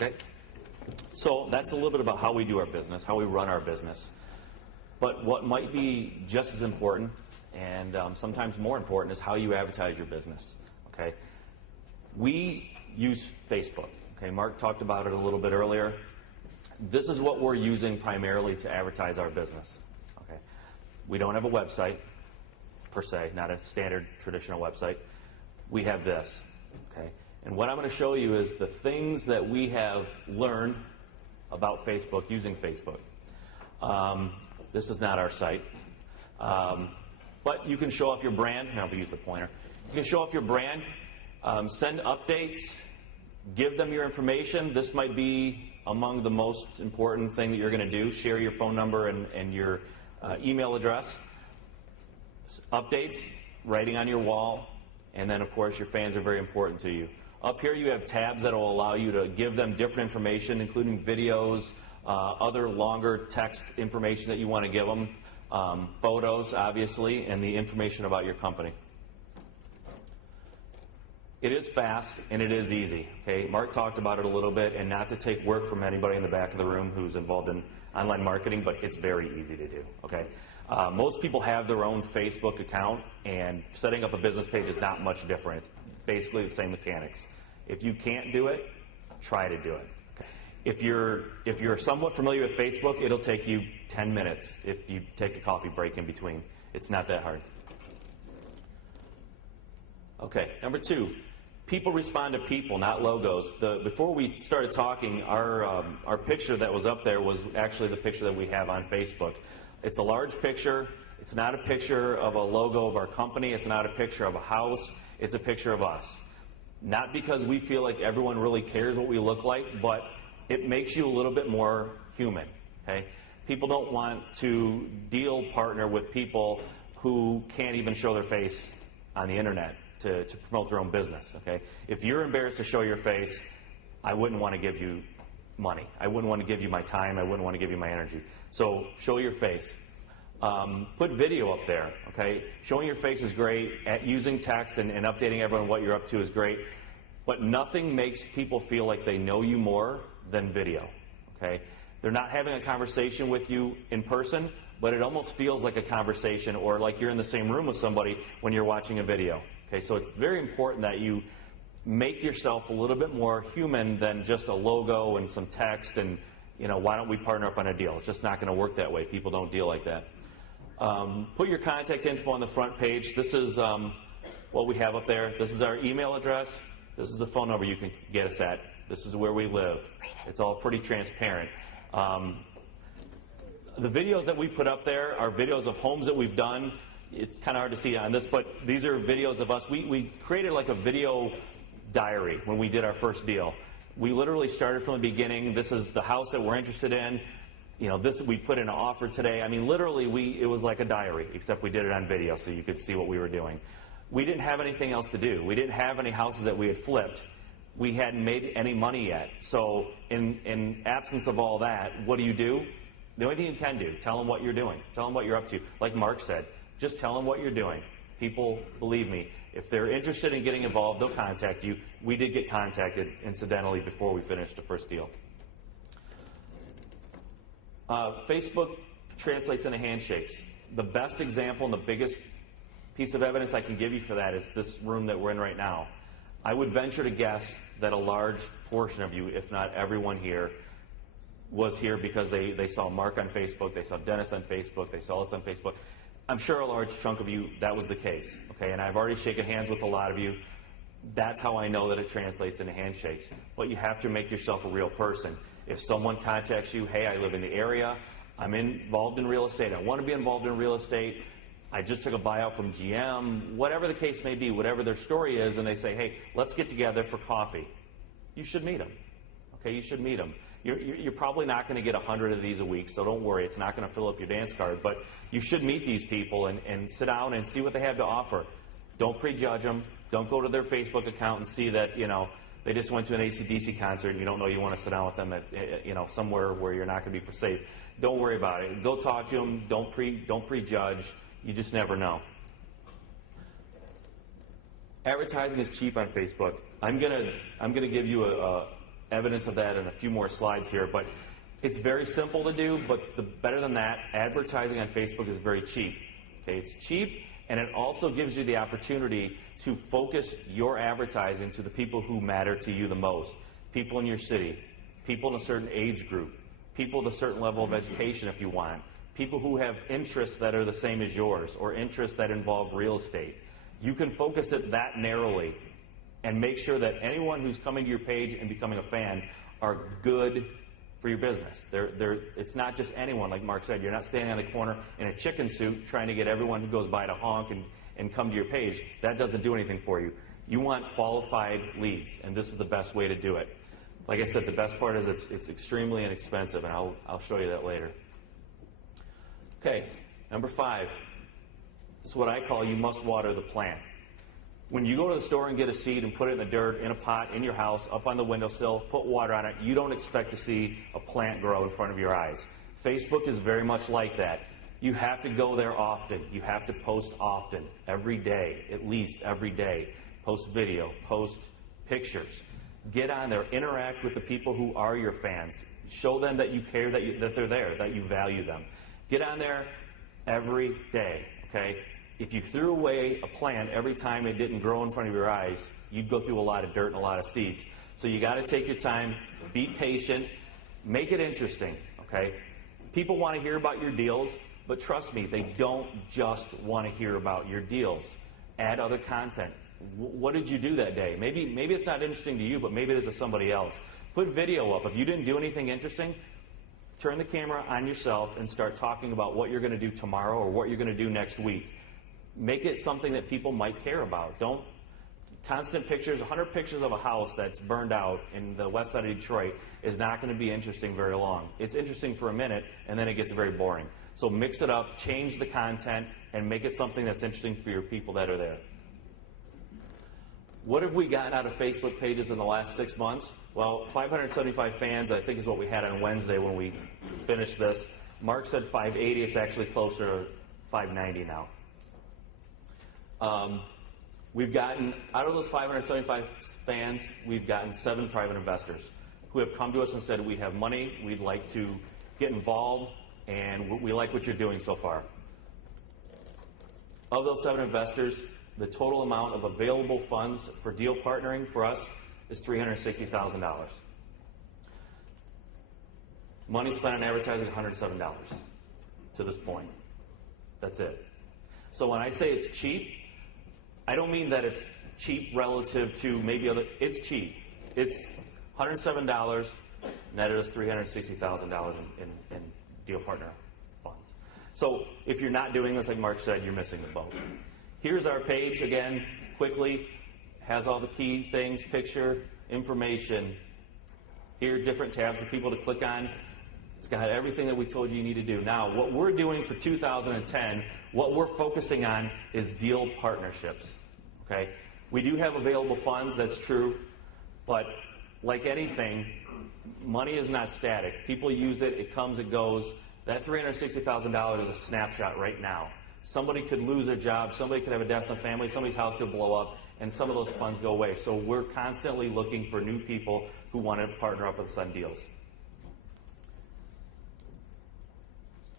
Okay? So that's a little bit about how we do our business, how we run our business. But what might be just as important, and sometimes more important, is how you advertise your business. Okay? We use Facebook. Okay? Mark talked about it a little bit earlier. This is what we're using primarily to advertise our business. Okay? We don't have a website, per se, not a standard traditional website. We have this. Okay? And what I'm going to show you is the things that we have learned about Facebook using Facebook. This is not our site. But you can show off your brand. I'll use the pointer. You can show off your brand, send updates, give them your information. This might be among the most important thing that you're going to do. Share your phone number and your email address. Updates, writing on your wall, and then, of course, your fans are very important to you. Up here you have tabs that will allow you to give them different information, including videos, other longer text information that you want to give them, photos, obviously, and the information about your company. It is fast and it is easy. Okay? Mark talked about it a little bit, and not to take work from anybody in the back of the room who's involved in online marketing, but it's very easy to do. Okay? Most people have their own Facebook account, and setting up a business page is not much different. It's basically the same mechanics. If you can't do it, try to do it. Okay. If you're somewhat familiar with Facebook, it'll take you 10 minutes if you take a coffee break in between. It's not that hard. Okay, number 2, people respond to people, not logos. Before we started talking, our picture that was up there was actually the picture that we have on Facebook. It's a large picture. It's not a picture of a logo of our company. It's not a picture of a house. It's a picture of us. Not because we feel like everyone really cares what we look like, but it makes you a little bit more human. Okay? People don't want to deal partner with people who can't even show their face on the internet to promote their own business. Okay? If you're embarrassed to show your face, I wouldn't want to give you money. I wouldn't want to give you my time. I wouldn't want to give you my energy. So show your face. Put video up there. Okay? Showing your face is great. Using text and updating everyone what you're up to is great. But nothing makes people feel like they know you more than video. Okay? They're not having a conversation with you in person, but it almost feels like a conversation, or like you're in the same room with somebody when you're watching a video. Okay? So it's very important that you make yourself a little bit more human than just a logo and some text and, why don't we partner up on a deal? It's just not going to work that way. People don't deal like that. Put your contact info on the front page. This is what we have up there. This is our email address. This is the phone number you can get us at. This is where we live. It's all pretty transparent. The videos that we put up there are videos of homes that we've done. It's kind of hard to see on this, but these are videos of us. We created like a video diary when we did our first deal. We literally started from the beginning. This is the house that we're interested in. This we put in an offer today. I mean, literally, it was like a diary, except we did it on video so you could see what we were doing. We didn't have anything else to do. We didn't have any houses that we had flipped. We hadn't made any money yet. So in absence of all that, what do? The only thing you can do, tell them what you're doing. Tell them what you're up to. Like Mark said, just tell them what you're doing. People, believe me, if they're interested in getting involved, they'll contact you. We did get contacted, incidentally, before we finished the first deal. Facebook translates into handshakes. The best example and the biggest piece of evidence I can give you for that is this room that we're in right now. I would venture to guess that a large portion of you, if not everyone here, was here because they saw Mark on Facebook, they saw Dennis on Facebook, they saw us on Facebook. I'm sure a large chunk of you, that was the case. Okay, and I've already shaken hands with a lot of you. That's how I know that it translates into handshakes. But you have to make yourself a real person. If someone contacts you, hey, I live in the area, I'm involved in real estate, I want to be involved in real estate, I just took a buyout from GM, whatever the case may be, whatever their story is, and they say, hey, let's get together for coffee. You should meet them. Okay, you should meet them. You're probably not going to get 100 of these a week, so don't worry. It's not going to fill up your dance card. But you should meet these people and sit down and see what they have to offer. Don't prejudge them. Don't go to their Facebook account and see that, they just went to an AC/DC concert and you don't know you want to sit down with them at, somewhere where you're not going to be safe. Don't worry about it. Go talk to them. Don't prejudge. You just never know. Advertising is cheap on Facebook. I'm gonna give you evidence of that in a few more slides here, but it's very simple to do, but better than that, advertising on Facebook is very cheap. Okay, it's cheap, and it also gives you the opportunity to focus your advertising to the people who matter to you the most. People in your city, people in a certain age group, people with a certain level of education if you want, people who have interests that are the same as yours, or interests that involve real estate. You can focus it that narrowly and make sure that anyone who's coming to your page and becoming a fan are good for your business. It's not just anyone, like Mark said. You're not standing on the corner in a chicken suit trying to get everyone who goes by to honk and come to your page. That doesn't do anything for you. You want qualified leads, and this is the best way to do it. Like I said, the best part is it's extremely inexpensive, and I'll show you that later. Okay, number 5. This is what I call you must water the plant. When you go to the store and get a seed and put it in the dirt, in a pot, in your house, up on the windowsill, put water on it, you don't expect to see a plant grow in front of your eyes. Facebook is very much like that. You have to go there often. You have to post often, every day, at least every day. Post video, post pictures. Get on there, interact with the people who are your fans. Show them that you care, that they're there, that you value them. Get on there every day, okay? If you threw away a plant every time it didn't grow in front of your eyes, you'd go through a lot of dirt and a lot of seeds. So you got to take your time, be patient, make it interesting, okay? People want to hear about your deals, but trust me, they don't just want to hear about your deals. Add other content. What did you do that day? Maybe it's not interesting to you, but maybe it is to somebody else. Put video up. If you didn't do anything interesting, turn the camera on yourself and start talking about what you're going to do tomorrow or what you're going to do next week. Make it something that people might care about. Don't constant pictures, 100 pictures of a house that's burned out in the west side of Detroit is not going to be interesting very long. It's interesting for a minute, and then it gets very boring. So mix it up, change the content, and make it something that's interesting for your people that are there. What have we gotten out of Facebook pages in the last 6 months? Well, 575 fans, I think, is what we had on Wednesday when we finished this. Mark said 580. It's actually closer to 590 now. We've gotten, out of those 575 fans, we've gotten 7 private investors who have come to us and said, we have money, we'd like to get involved, and we like what you're doing so far. Of those 7 investors, the total amount of available funds for deal partnering for us is $360,000. Money spent on advertising, $107 to this point. That's it. So when I say it's cheap, I don't mean that it's cheap relative to maybe other. It's cheap. It's $107, netted us $360,000 in deal partner funds. So if you're not doing this, like Mark said, you're missing the boat. Here's our page again, quickly. Has all the key things, picture, information. Here are different tabs for people to click on. It's got everything that we told you need to do. Now, what we're doing for 2010, what we're focusing on is deal partnerships. Okay? We do have available funds, that's true, but like anything, money is not static. People use it, it comes, it goes. That $360,000 is a snapshot right now. Somebody could lose their job, somebody could have a death in the family, somebody's house could blow up, and some of those funds go away. So we're constantly looking for new people who want to partner up with us on deals.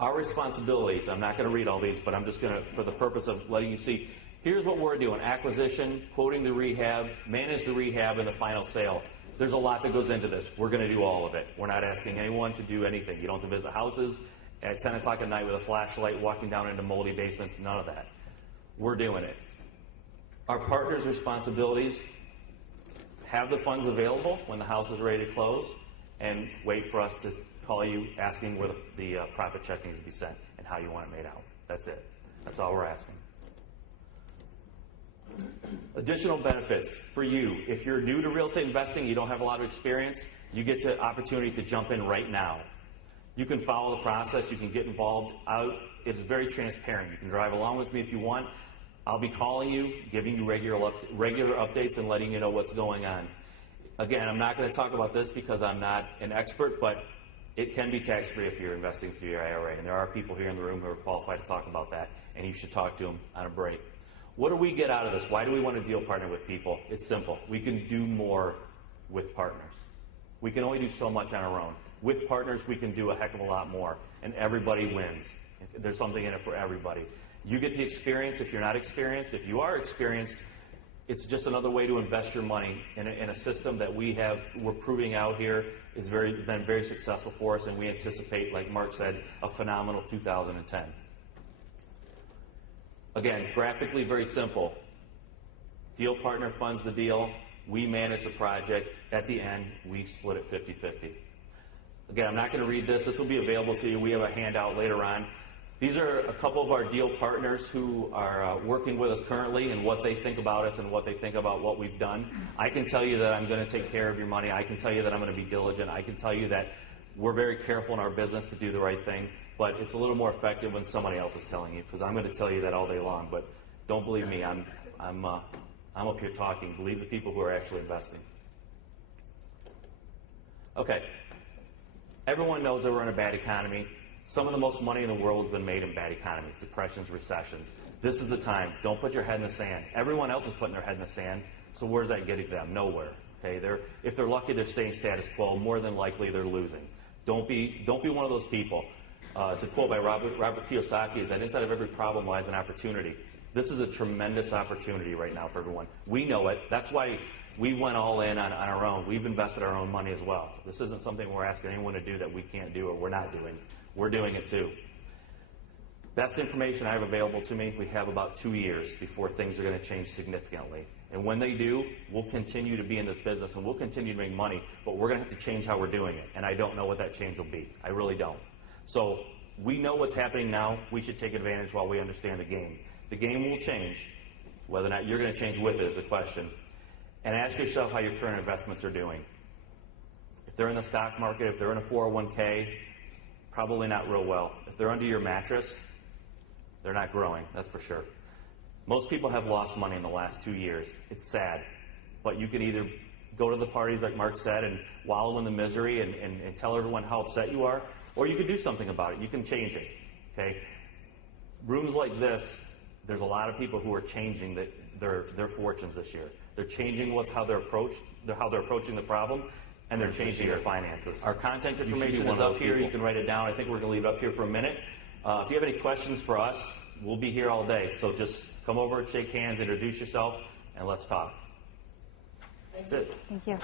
Our responsibilities, I'm not going to read all these, but I'm just going to, for the purpose of letting you see, here's what we're doing. Acquisition, quoting the rehab, manage the rehab, and the final sale. There's a lot that goes into this. We're going to do all of it. We're not asking anyone to do anything. You don't have to visit houses at 10 o'clock at night with a flashlight, walking down into moldy basements, none of that. We're doing it. Our partners' responsibilities, have the funds available when the house is ready to close, and wait for us to call you asking where the profit check needs to be sent and how you want it made out. That's it. That's all we're asking. Additional benefits for you. If you're new to real estate investing, you don't have a lot of experience, you get the opportunity to jump in right now. You can follow the process. You can get involved. It's very transparent. You can drive along with me if you want. I'll be calling you, giving you regular updates, and letting you know what's going on. Again, I'm not going to talk about this because I'm not an expert, but it can be tax-free if you're investing through your IRA. And there are people here in the room who are qualified to talk about that, and you should talk to them on a break. What do we get out of this? Why do we want to deal partner with people? It's simple. We can do more with partners. We can only do so much on our own. With partners, we can do a heck of a lot more, and everybody wins. There's something in it for everybody. You get the experience if you're not experienced. If you are experienced, it's just another way to invest your money in a system that we're proving out here is been very successful for us, and we anticipate, like Mark said, a phenomenal 2010. Again, graphically very simple. Deal partner funds the deal. We manage the project. At the end, we split it 50-50. Again, I'm not going to read this. This will be available to you. We have a handout later on. These are a couple of our deal partners who are working with us currently and what they think about us and what they think about what we've done. I can tell you that I'm going to take care of your money. I can tell you that I'm going to be diligent. I can tell you that we're very careful in our business to do the right thing, but it's a little more effective when somebody else is telling you, because I'm going to tell you that all day long, but don't believe me. I'm up here talking. Believe the people who are actually investing. Okay. Everyone knows that we're in a bad economy. Some of the most money in the world has been made in bad economies, depressions, recessions. This is the time. Don't put your head in the sand. Everyone else is putting their head in the sand, so where's that getting them? Nowhere. Okay? If they're lucky, they're staying status quo. More than likely, they're losing. Don't be one of those people. It's a quote by Robert Kiyosaki, is that inside of every problem lies an opportunity. This is a tremendous opportunity right now for everyone. We know it. That's why we went all in on our own. We've invested our own money as well. This isn't something we're asking anyone to do that we can't do or we're not doing. We're doing it too. Best information I have available to me, we have about 2 years before things are going to change significantly. And when they do, we'll continue to be in this business and we'll continue to make money, but we're going to have to change how we're doing it. And I don't know what that change will be. I really don't. So we know what's happening now. We should take advantage while we understand the game. The game will change. Whether or not you're going to change with it is the question. And ask yourself how your current investments are doing. If they're in the stock market, if they're in a 401k, probably not real well. If they're under your mattress, they're not growing, that's for sure. Most people have lost money in the last 2 years. It's sad. But you can either go to the parties, like Mark said, and wallow in the misery and tell everyone how upset you are, or you can do something about it. You can change it. Okay? Rooms like this, there's a lot of people who are changing their fortunes this year. They're changing how they're approaching the problem, and they're changing their finances. Our contact information is up here. You can write it down. I think we're going to leave it up here for a minute. If you have any questions for us, we'll be here all day. So just come over, shake hands, introduce yourself, and let's talk. That's it. Thank you.